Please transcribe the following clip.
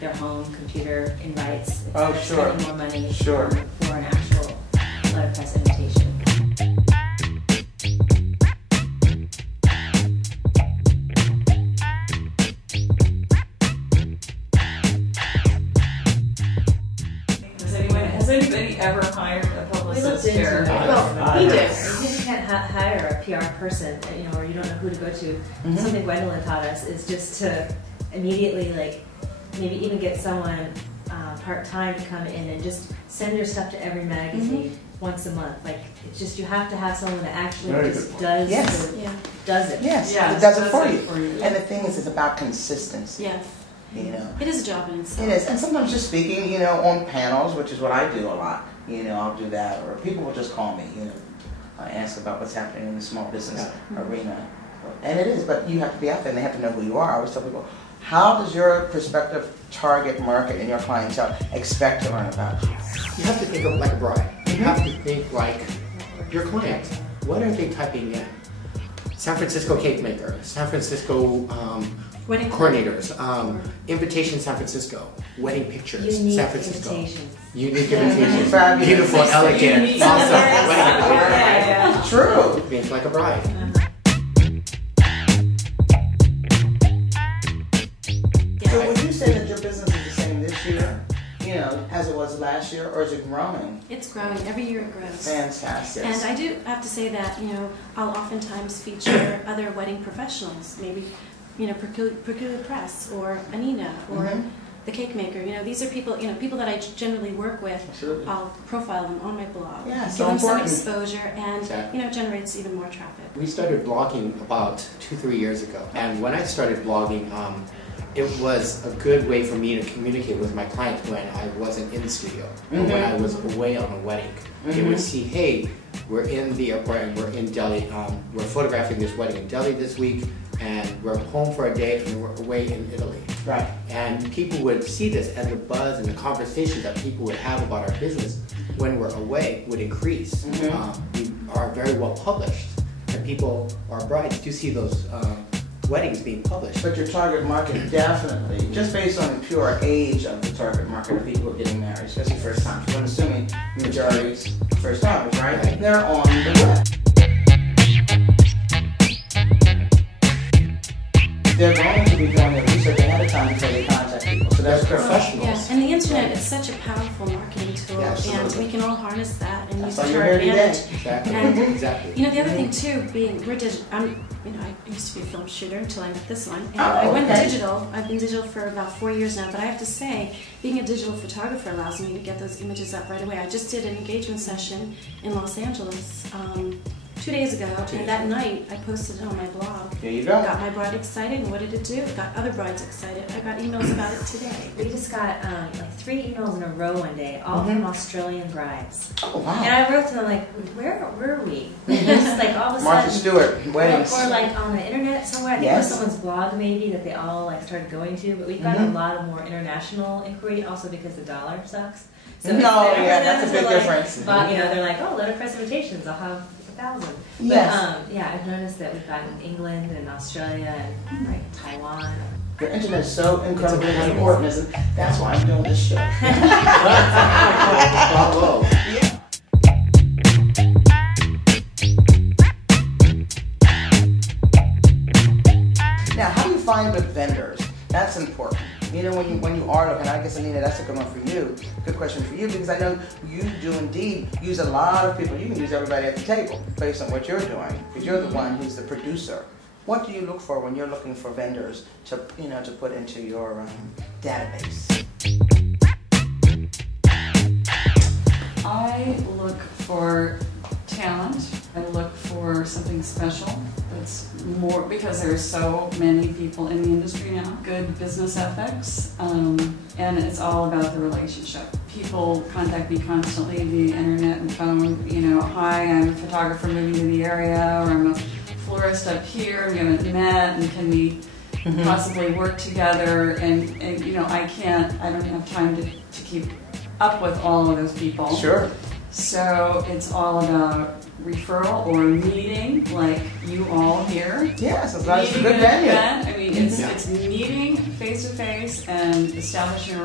their home computer invites. Oh, sure. Spending more money Sure. for an actual letterpress invitation. Has anybody ever hired a publicist here? Well, we do. You can't hire a PR person, or you don't know who to go to. Something Gwendolyn taught us is just to immediately, like, maybe even get someone part-time to come in and just send your stuff to every magazine once a month. Like, it's just, you have to have someone that actually just does does it. Yes, Yeah, it does it for you. And the thing is, it's about consistency. Yes. It is a job in itself. It is, and sometimes just speaking, on panels, which is what I do a lot. I'll do that, or people will just call me, ask about what's happening in the small business arena. And it is, but you have to be out there, and they have to know who you are. I always tell people, how does your prospective target market and your clientele expect to learn about you? You have to think of like a bride. You have to think like your client. What are they typing in? San Francisco cake maker, San Francisco wedding coordinators, Invitation San Francisco, wedding pictures, Unique San Francisco. invitations. Unique invitations. Fabulous. Beautiful, elegant, awesome wedding invitations. True. Think like a bride. So would you say that your business is the same this year, as it was last year, or is it growing? It's growing. Every year it grows. Fantastic. And I do have to say that, I'll oftentimes feature other wedding professionals, maybe, Perculi Press, or Anina, or the cake maker. These are people, people that I generally work with. Absolutely. I'll profile them on my blog. Yeah, give so them important. some exposure, and, Exactly. it generates even more traffic. We started blogging about 2-3 years ago. And when I started blogging, it was a good way for me to communicate with my clients when I wasn't in the studio, or when I was away on a wedding. They would see, hey, we're in the airport and we're in Delhi. We're photographing this wedding in Delhi this week, and we're home for a day and we're away in Italy. Right. And people would see this, and the buzz and the conversations that people would have about our business when we're away would increase. We are very well published, and people, our brides, do see those weddings being published. But your target market definitely, just based on the pure age of the target market of people getting married, especially first time. So I'm assuming majority is first timers, right? Right. They're on the web. They're going to be doing their research ahead of time before they contact people. So that's professionals. Yeah, and the internet is such a powerful marketing tool, Yeah, and we can all harness that and That's use why it to you're our here today. advantage. Exactly. And, Exactly. the other thing too, being we're digital. I used to be a film shooter until I met this one, and Oh, I went okay. digital. I've been digital for about 4 years now, but I have to say, being a digital photographer allows me to get those images up right away. I just did an engagement session in Los Angeles 2 days ago, and that night I posted it on my blog. There you go. Got my bride excited, and what did it do? It got other brides excited. I got emails about it today. We just got like 3 emails in a row one day, all from Australian brides. Oh, wow. And I wrote to them like, where were we? And just like all of a Martha sudden, Stewart, weddings. or like on the internet somewhere. I think Yes. it was someone's blog maybe that they all like started going to. But we've gotten a lot of more international inquiry, also because the dollar sucks. So No, it's better for yeah, them that's a to, big like, difference. But they're like, oh, letterpress invitations, I'll have 1,000. Yes. But yeah, I've noticed that we've gotten England and Australia and like Taiwan. Your internet is so incredibly important, isn't it? That's why I'm doing this show. Bravo. Now, how do you find good vendors? That's important. When you are looking, I guess, Anina, that's a good one for you. Good question for you, because I know you do indeed use a lot of people. You can use everybody at the table based on what you're doing, because you're the one who's the producer. What do you look for when you're looking for vendors to put into your database? I look for talent. I look for something special that's more, because there's so many people in the industry now. Good business ethics, and it's all about the relationship. People contact me constantly via internet and phone. Hi, I'm a photographer moving to the area, or I'm a florist up here. We haven't met, and can we possibly work together? And I don't have time to keep up with all of those people. Sure. So it's all about referral or meeting, like you all here. Yes, it's a good Meeting venue. an event. I mean, it's meeting face to face and establishing a